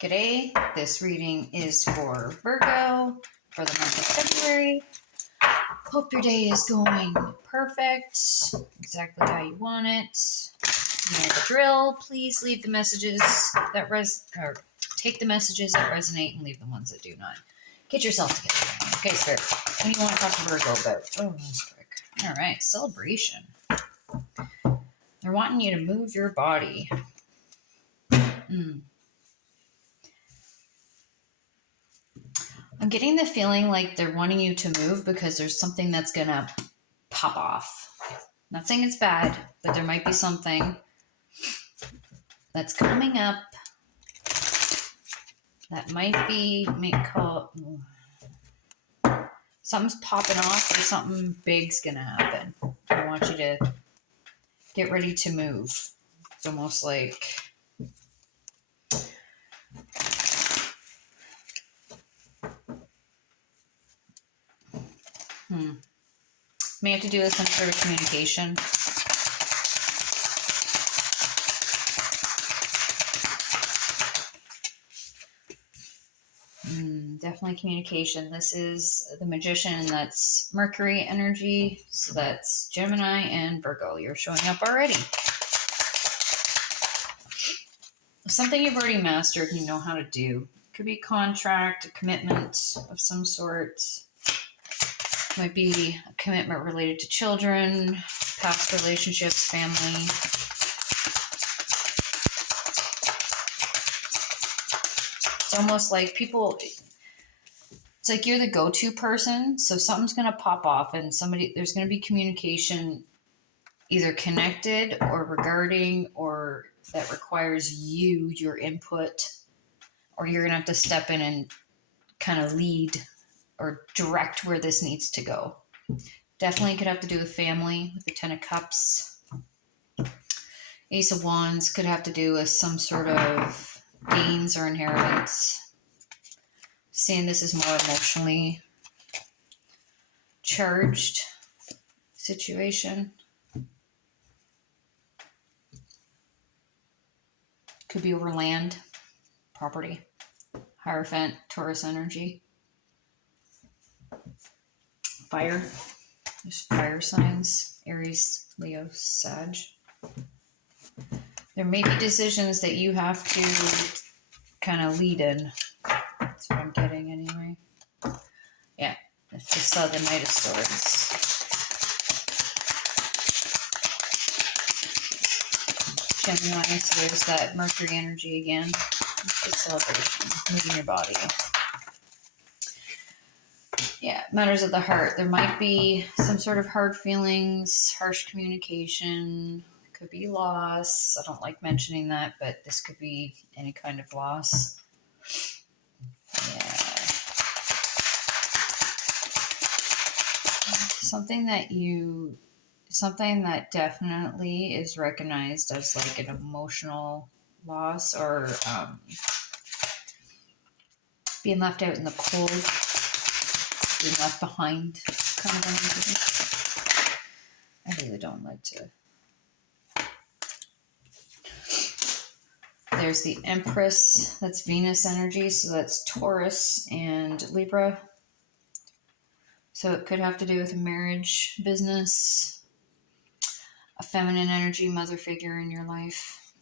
G'day, this reading is for Virgo for the month of February. Hope your day is going perfect, exactly how you want it. You know the drill. Please leave the messages that take the messages that resonate and leave the ones that do not. Get yourself together. Okay, Spirit. What do you want to talk to Virgo about? Oh, that's quick. All right, celebration. They're wanting you to move your body. I'm getting the feeling like they're wanting you to move because there's something that's going to pop off. Not saying it's bad, but there might be something that's coming up that might be, something's popping off or something big's going to happen. I want you to get ready to move. It's almost like... May have to do with some sort of communication. Definitely communication. This is the Magician. That's Mercury energy. So that's Gemini and Virgo. You're showing up already. Something you've already mastered and you know how to do. Could be a contract, a commitment of some sort. Might be a commitment related to children, past relationships, family. It's almost like people, it's like you're the go-to person. So something's going to pop off and there's going to be communication either connected or regarding or that requires your input, or you're going to have to step in and kind of lead or direct where this needs to go. Definitely could have to do with family, with the Ten of Cups. Ace of Wands could have to do with some sort of gains or inheritance. Seeing this is more emotionally charged situation. Could be over land, property. Hierophant, Taurus energy. Fire. There's fire signs. Aries, Leo, Sag. There may be decisions that you have to kind of lead in. That's what I'm getting anyway. Yeah, I just saw the Knight of Swords. Gemini, so there's that Mercury energy again. It's a celebration, moving your body. Yeah, matters of the heart. There might be some sort of hard feelings, harsh communication. Could be loss. I don't like mentioning that, but this could be any kind of loss. Yeah. Something that definitely is recognized as like an emotional loss or being left out in the cold, being left behind kind of energy. I really don't like to. There's the Empress, that's Venus energy, so that's Taurus and Libra. So it could have to do with a marriage, business, a feminine energy, mother figure in your life.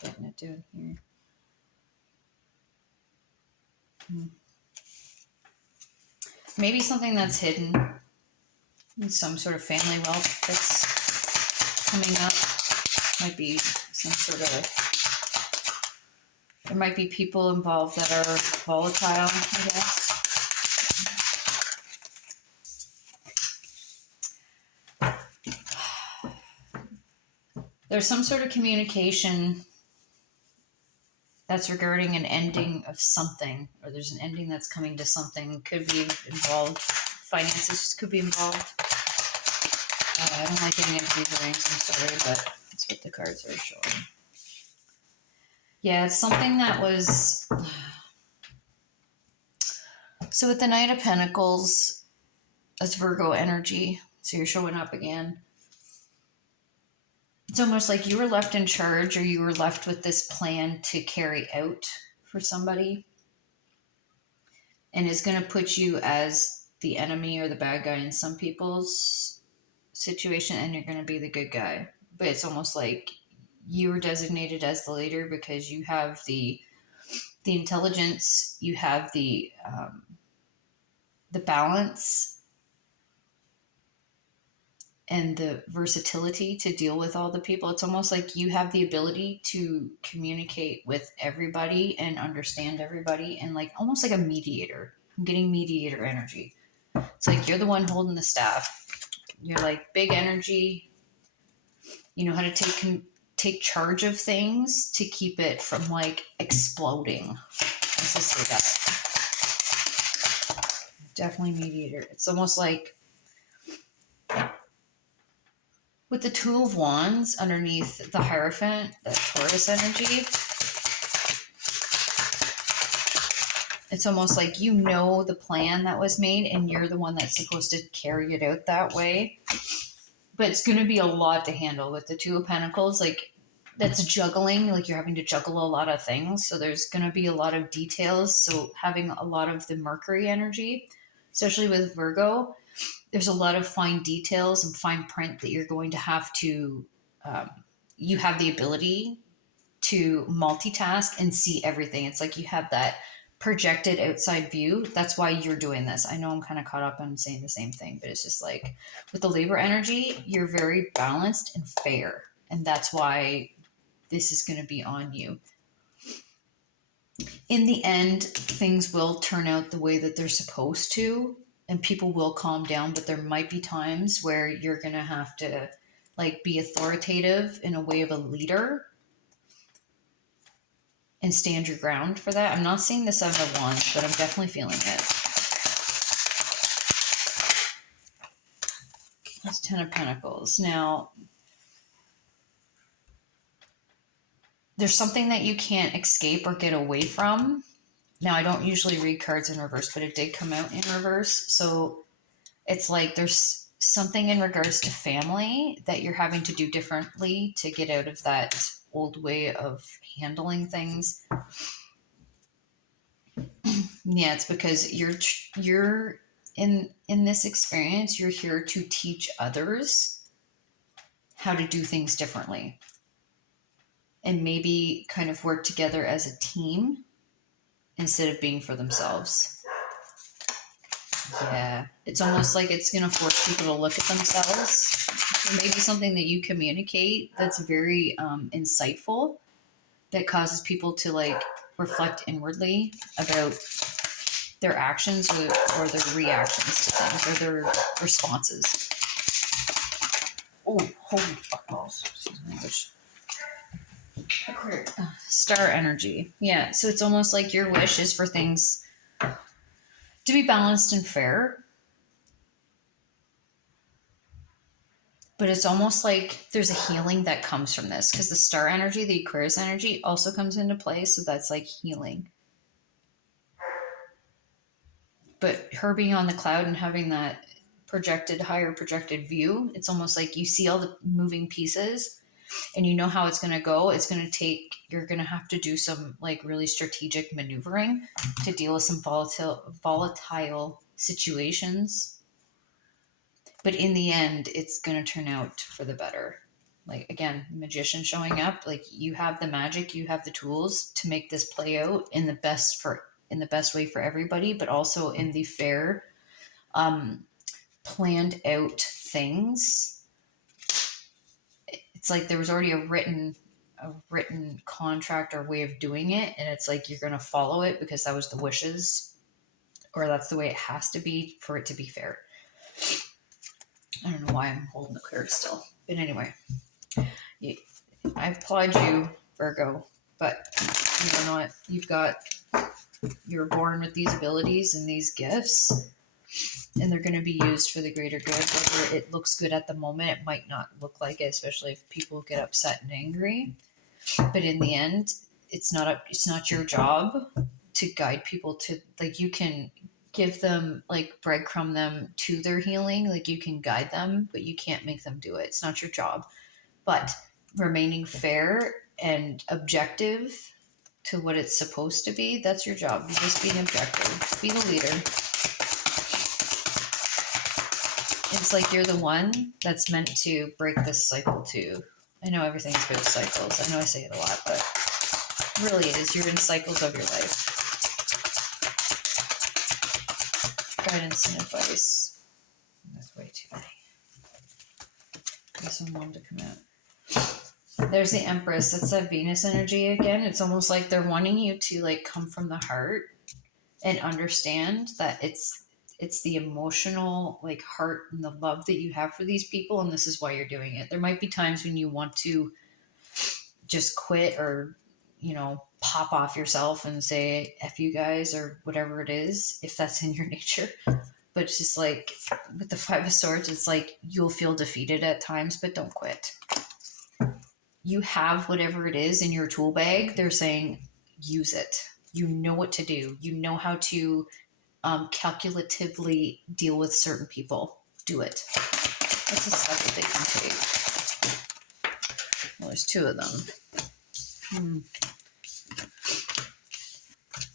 Getting it down here. Maybe something that's hidden. Some sort of family wealth that's coming up. Might be some sort of... There might be people involved that are volatile, I guess. There's some sort of communication that's regarding an ending of something, or there's an ending that's coming to something. Could be involved. Finances could be involved. I don't like getting into these readings, I'm sorry, but that's what the cards are showing. Yeah, it's something that was... So with the Knight of Pentacles, that's Virgo energy. So you're showing up again. It's almost like you were left in charge, or you were left with this plan to carry out for somebody, and it's going to put you as the enemy or the bad guy in some people's situation, and you're going to be the good guy. But it's almost like you were designated as the leader because you have the intelligence, you have the balance and the versatility to deal with all the people. It's almost like you have the ability to communicate with everybody and understand everybody, and like almost like a mediator. I'm getting mediator energy. It's like you're the one holding the staff. You're like big energy. You know how to take charge of things to keep it from like exploding. Let's just say that. Definitely mediator. It's almost like with the Two of Wands underneath the Hierophant, that Taurus energy, it's almost like you know the plan that was made and you're the one that's supposed to carry it out that way. But it's going to be a lot to handle with the Two of Pentacles. Like, that's juggling. Like, you're having to juggle a lot of things. So there's going to be a lot of details. So having a lot of the Mercury energy, especially with Virgo, there's a lot of fine details and fine print that you're going to have to, you have the ability to multitask and see everything. It's like you have that projected outside view. That's why you're doing this. I know I'm kind of caught up on saying the same thing, but it's just like with the Libra energy, you're very balanced and fair. And that's why this is going to be on you. In the end, things will turn out the way that they're supposed to, and people will calm down, but there might be times where you're going to have to like be authoritative in a way of a leader and stand your ground for that. I'm not seeing the Seven of Wands, but I'm definitely feeling it. That's Ten of Pentacles. Now, there's something that you can't escape or get away from. Now, I don't usually read cards in reverse, but it did come out in reverse. So it's like there's something in regards to family that you're having to do differently to get out of that old way of handling things. Yeah, it's because you're in this experience, you're here to teach others how to do things differently and maybe kind of work together as a team instead of being for themselves. Yeah, it's almost like it's going to force people to look at themselves. Maybe something that you communicate that's very insightful, that causes people to like reflect inwardly about their actions or their reactions to things or their responses. Oh, holy fuck balls. Excuse my English. Star energy. Yeah, so it's almost like your wish is for things to be balanced and fair. But it's almost like there's a healing that comes from this because the star energy, the Aquarius energy also comes into play. So that's like healing. But her being on the cloud and having that higher projected view, it's almost like you see all the moving pieces and you know how it's going to go. It's going to take, you're going to have to do some like really strategic maneuvering to deal with some volatile situations. But in the end, it's going to turn out for the better. Like, again, magician showing up, like you have the magic, you have the tools to make this play out in the best way for everybody, but also in the fair, planned out things. It's like there was already a written contract or way of doing it, and it's like you're going to follow it because that was the wishes, or that's the way it has to be for it to be fair. I don't know why I'm holding the card still. But anyway, I applaud you, Virgo. But you know what? You're born with these abilities and these gifts, and they're going to be used for the greater good. Whether it looks good at the moment, it might not look like it, especially if people get upset and angry. But in the end, it's not your job to guide people to, like, you can give them, like, breadcrumb them to their healing, like you can guide them, but you can't make them do it. It's not your job. But remaining fair and objective to what it's supposed to be. That's your job. You're just being objective. Be the leader. It's like you're the one that's meant to break this cycle too. I know everything's about cycles. I know I say it a lot, but really it is. You're in cycles of your life. Guidance and advice. That's way too many. This one wanted to come out. There's the Empress. It's that Venus energy again. It's almost like they're wanting you to like come from the heart and understand that it's the emotional like heart and the love that you have for these people, and this is why you're doing it. There might be times when you want to just quit or, you know, pop off yourself and say F you guys or whatever it is, if that's in your nature. But it's just like with the Five of Swords, it's like you'll feel defeated at times, but don't quit. You have whatever it is in your tool bag. They're saying use it. You know what to do. You know how to calculatively deal with certain people. Do it. That's a step that they can take. Well, there's two of them.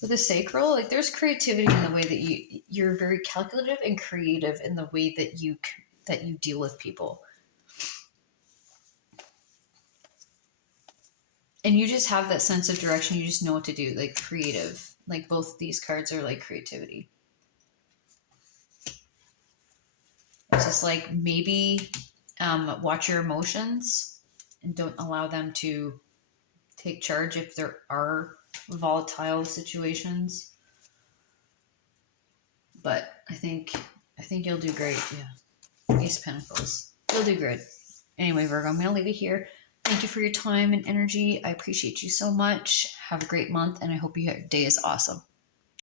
With the sacral, like there's creativity in the way that you're very calculative and creative in the way that you deal with people. And you just have that sense of direction. You just know what to do, like creative. Like both of these cards are like creativity. It's just like maybe watch your emotions and don't allow them to take charge if there are volatile situations. But I think you'll do great. Yeah. Ace of Pentacles. You'll do good. Anyway, Virgo, I'm going to leave it here. Thank you for your time and energy. I appreciate you so much. Have a great month, and I hope your day is awesome.